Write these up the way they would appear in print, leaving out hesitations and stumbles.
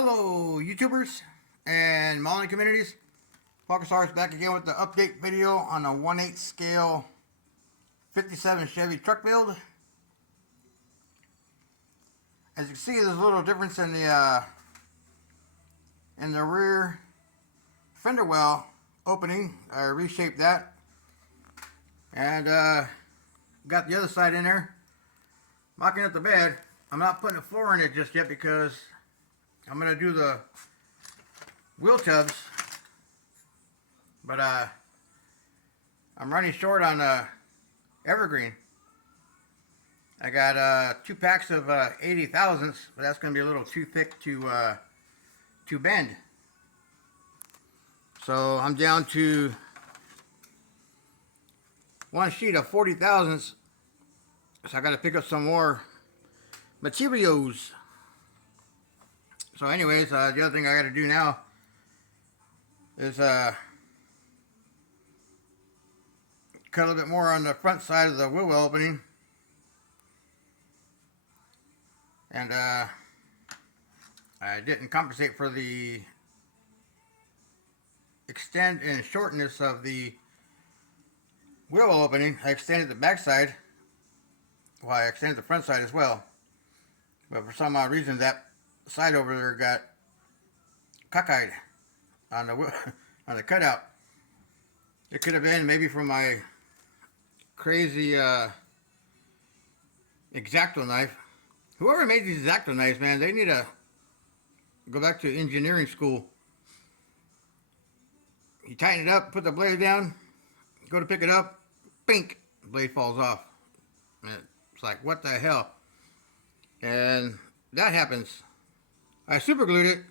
Hello, YouTubers and modeling communities. Focusar is back again with the update video on a 1/8 scale 57 Chevy truck build. As you can see, there's a little difference in the rear fender well opening. I reshaped that and got the other side in there. Mocking up the bed. I'm not putting a floor in it just yet because I'm going to do the wheel tubs, but I'm running short on evergreen. I got 2 packs of 80 thousandths, but that's going to be a little too thick to bend. So I'm down to one sheet of 40 thousandths, so I got to pick up some more materials. So anyways, the other thing I got to do now is cut a little bit more on the front side of the wheel well opening. And I didn't compensate for the extent and shortness of the wheel well opening. I extended the back side, well, I extended the front side as well. But for some odd reason, that side over there got cockeyed on the on the cutout. It could have been maybe from my crazy X-Acto knife. Whoever made these X-Acto knives, man, they need to go back to engineering school. You tighten it up, put the blade down, go to pick it up, bink, the blade falls off. And it's like, what the hell? And that happens. I super glued it,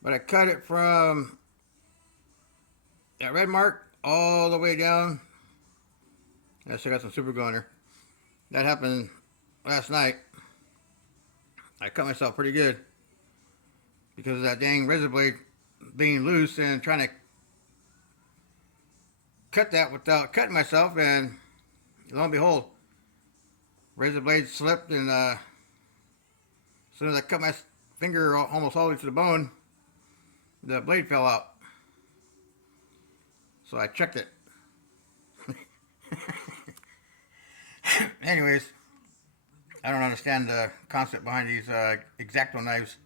but I cut it from that red mark all the way down. I still got some super glue on there. That happened last night. I cut myself pretty good because of that dang razor blade being loose and trying to cut that without cutting myself, and lo and behold, razor blade slipped, and as soon as I cut my finger almost all the way to the bone, the blade fell out. So I checked it. Anyways, I don't understand the concept behind these X-Acto knives.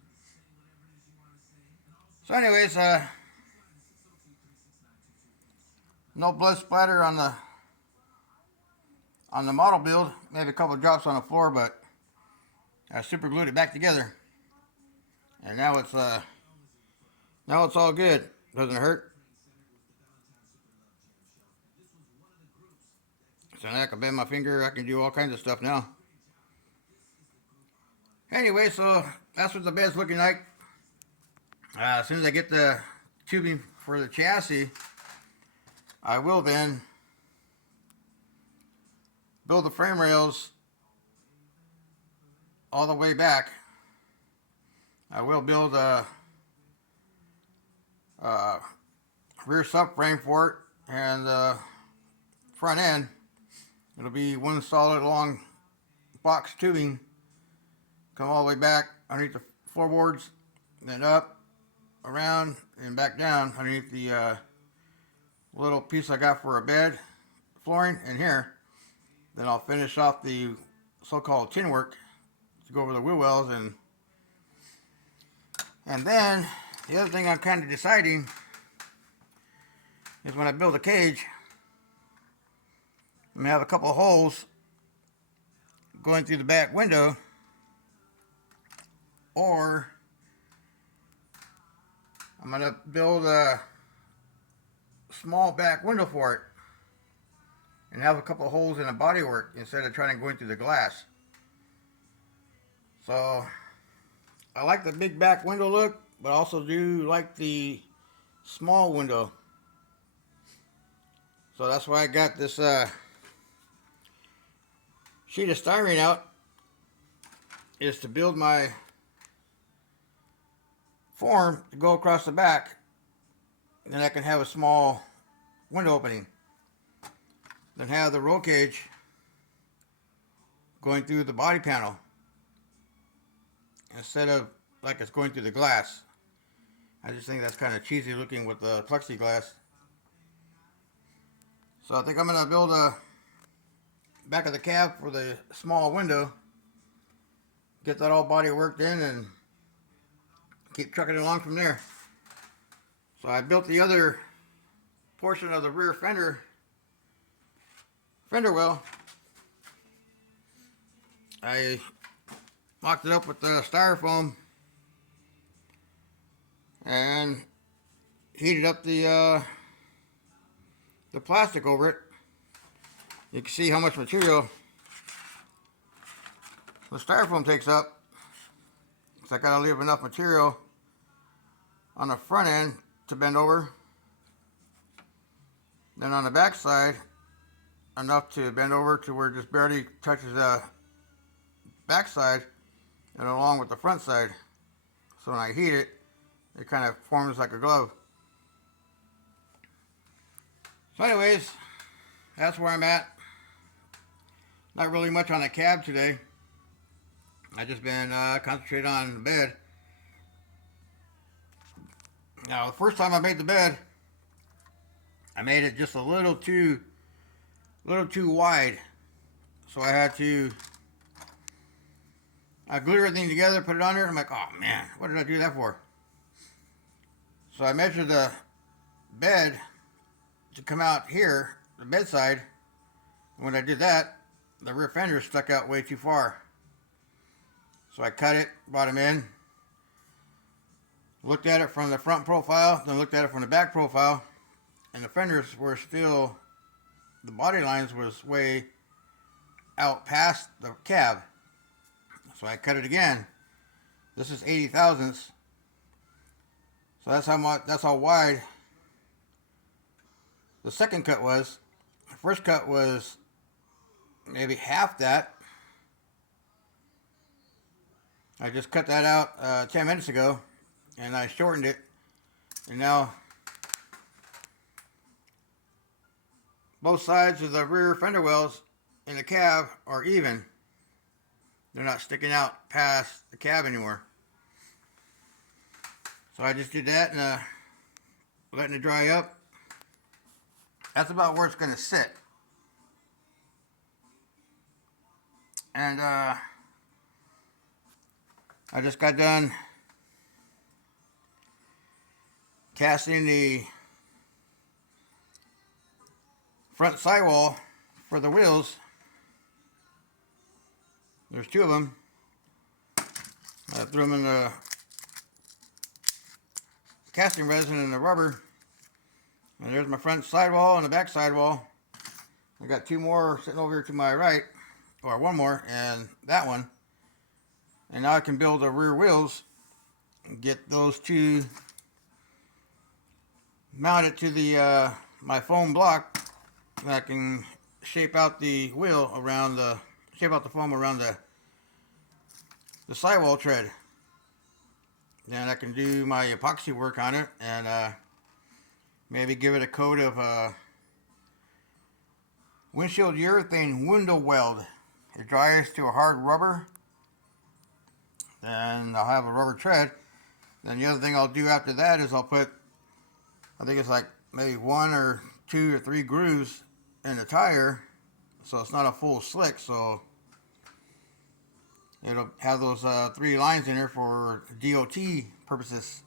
So anyways, no blood splatter on the model build. Maybe a couple of drops on the floor, but I super glued it back together, and now it's all good. Doesn't hurt. So now I can bend my finger. I can do all kinds of stuff now. Anyway, so that's what the bed's looking like. As soon as I get the tubing for the chassis, I will then build the frame rails all the way back. I will build a rear subframe for it, and the front end, it'll be one solid long box tubing, come all the way back underneath the floorboards, then up, around, and back down underneath the little piece I got for a bed flooring in here. Then I'll finish off the so-called tin work to go over the wheel wells, and then the other thing I'm kind of deciding is when I build a cage, I'm going to have a couple of holes going through the back window, or I'm going to build a small back window for it and have a couple of holes in the bodywork instead of trying to go in through the glass. So I like the big back window look, but also do like the small window. So that's why I got this sheet of styrene out, is to build my form to go across the back, and then I can have a small window opening. Then have the roll cage going through the body panel instead of like it's going through the glass. I just think that's kind of cheesy looking with the plexiglass. So I think I'm going to build a back of the cab for the small window. Get that all body worked in and keep trucking along from there. So I built the other portion of the rear fender well. I locked it up with the styrofoam and heated up the plastic over it. You can see how much material the styrofoam takes up. So I gotta leave enough material on the front end to bend over. Then on the back side, enough to bend over to where it just barely touches the back side and along with the front side. So when I heat it, it kind of forms like a glove. So anyways, that's where I'm at. Not really much on the cab today. I just been concentrating on the bed. Now the first time I made the bed, I made it just a little too wide. So I had to glue everything together, put it on there. I'm like, oh man, what did I do that for? So I measured the bed to come out here, the bedside. When I did that, the rear fender stuck out way too far. So I cut it, brought him in, looked at it from the front profile, then looked at it from the back profile, and the fenders were still, the body lines was way out past the cab. So I cut it again. This is 80 thousandths. So that's how much, that's how wide the second cut was. The first cut was maybe half that. I just cut that out 10 minutes ago and I shortened it, and now both sides of the rear fender wells in the cab are even. They're not sticking out past the cab anymore. So I just did that and letting it dry up. That's about where it's going to sit. And I just got done casting the front sidewall for the wheels. There's two of them. I threw them in the casting resin and the rubber. And there's my front sidewall and the back sidewall. I got two more sitting over here to my right, or one more, and that one. And now I can build the rear wheels and get those two mounted to the my foam block. And I can shape out the wheel around the foam around the sidewall tread. Then I can do my epoxy work on it and maybe give it a coat of windshield urethane window weld. It dries to a hard rubber. Then I'll have a rubber tread. Then the other thing I'll do after that is I'll put, I think it's like maybe 1 or 2 or 3 grooves in the tire, so it's not a full slick, so it'll have those 3 lines in there for DOT purposes.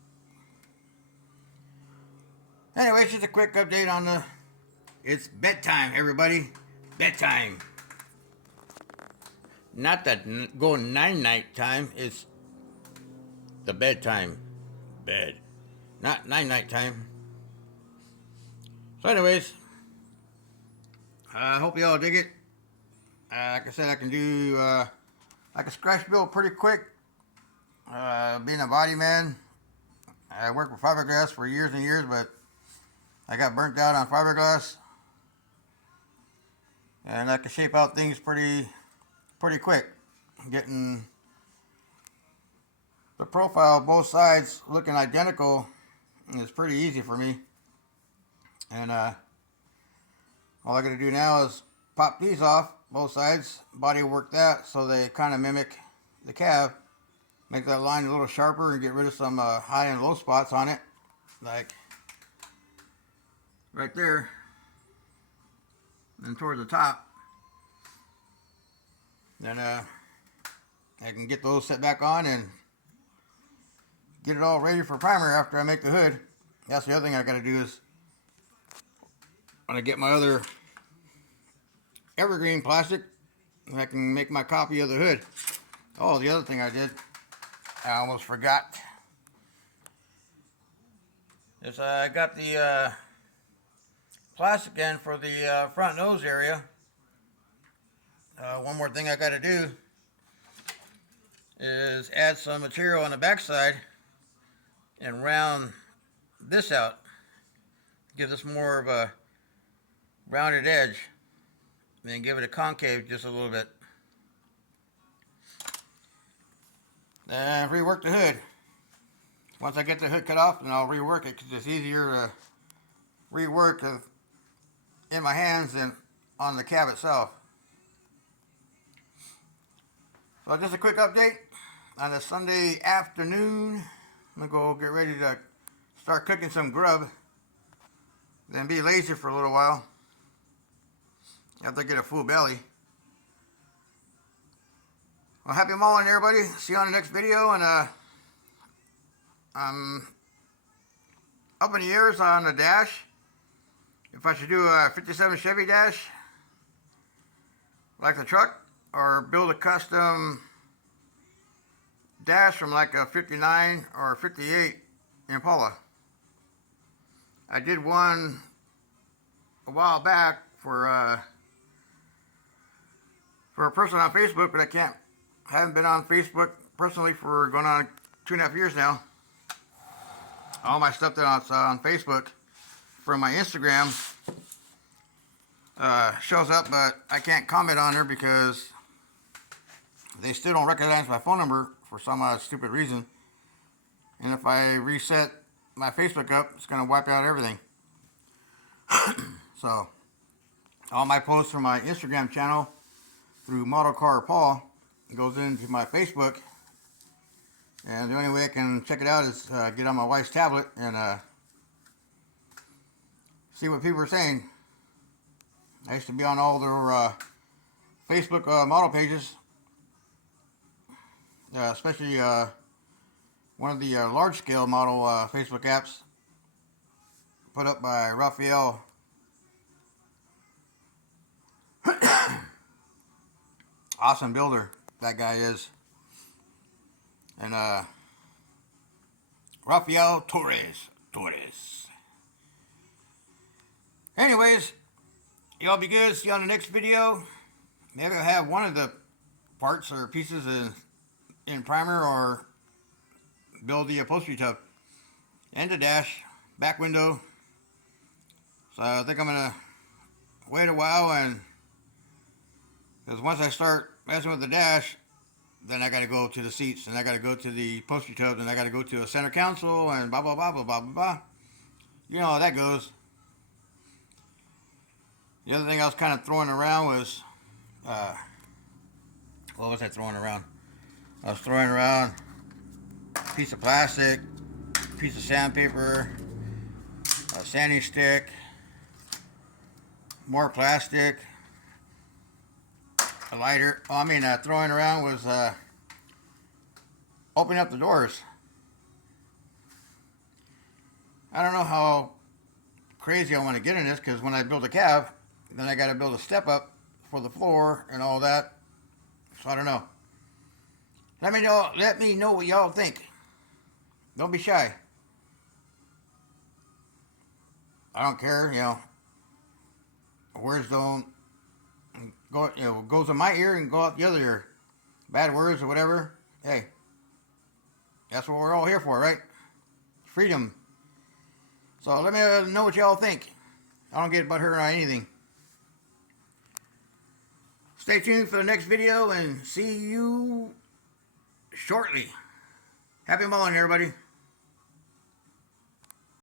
Anyway, it's just a quick update on it's bedtime, everybody. Bedtime. Not that go night time, it's the bedtime. Bed. Not night time. So anyways, I hope y'all dig it. Like I said, I can do like a scratch build pretty quick. Being a body man, I worked with fiberglass for years and years, but I got burnt out on fiberglass. And I can shape out things pretty quick. Getting the profile of both sides looking identical is pretty easy for me. And all I gotta do now is pop these off, both sides, body work that so they kind of mimic the cab. Make that line a little sharper and get rid of some high and low spots on it, like right there and towards the top. Then I can get those set back on and get it all ready for primer after I make the hood. That's the other thing I got to do is when I get my other evergreen plastic, I can make my copy of the hood. Oh, the other thing I did, I almost forgot, is I got the plastic in for the front nose area. One more thing I got to do is add some material on the back side and round this out. Give this more of a rounded edge. And then give it a concave just a little bit. Then rework the hood. Once I get the hood cut off, then I'll rework it because it's easier to rework in my hands than on the cab itself. So just a quick update on a Sunday afternoon. I'm gonna go get ready to start cooking some grub, then be lazy for a little while after I get a full belly. Well, happy mauling, everybody. See you on the next video, and I'm up in the airs on the dash. If I should do a 57 Chevy dash like the truck, or build a custom dash from like a 59 or 58 Impala. I did one a while back for a person on Facebook, but I haven't been on Facebook personally for going on 2.5 years now. All my stuff that's on Facebook from my Instagram shows up, but I can't comment on there because they still don't recognize my phone number for some stupid reason. And if I reset my Facebook up, it's going to wipe out everything. So, all my posts from my Instagram channel through Model Car Paul goes into my Facebook. And the only way I can check it out is get on my wife's tablet and see what people are saying. I used to be on all their Facebook model pages. Especially one of the large-scale model Facebook apps put up by Raphael. Awesome builder, that guy is. And Rafael Torres. Anyways, y'all be good. See you on the next video. Maybe I'll have one of the parts or pieces in primer, or build the upholstery tub and the dash, back window. So I think I'm gonna wait a while, and because once I start messing with the dash, then I gotta go to the seats, and I gotta go to the upholstery tub, and I gotta go to a center console, and blah blah blah blah blah blah blah. You know how that goes. The other thing I was kind of throwing around was what was I throwing around? I was throwing around a piece of plastic, a piece of sandpaper, a sanding stick, more plastic, a lighter. Throwing around was opening up the doors. I don't know how crazy I want to get in this, because when I build a cab, then I got to build a step up for the floor and all that. So I don't know. Let me know what y'all think. Don't be shy. I don't care, Words don't go, goes in my ear and go out the other ear. Bad words or whatever. Hey, that's what we're all here for, right? Freedom. So let me know what y'all think. I don't get butthurt on anything. Stay tuned for the next video, and see you shortly. Happy mauling, everybody.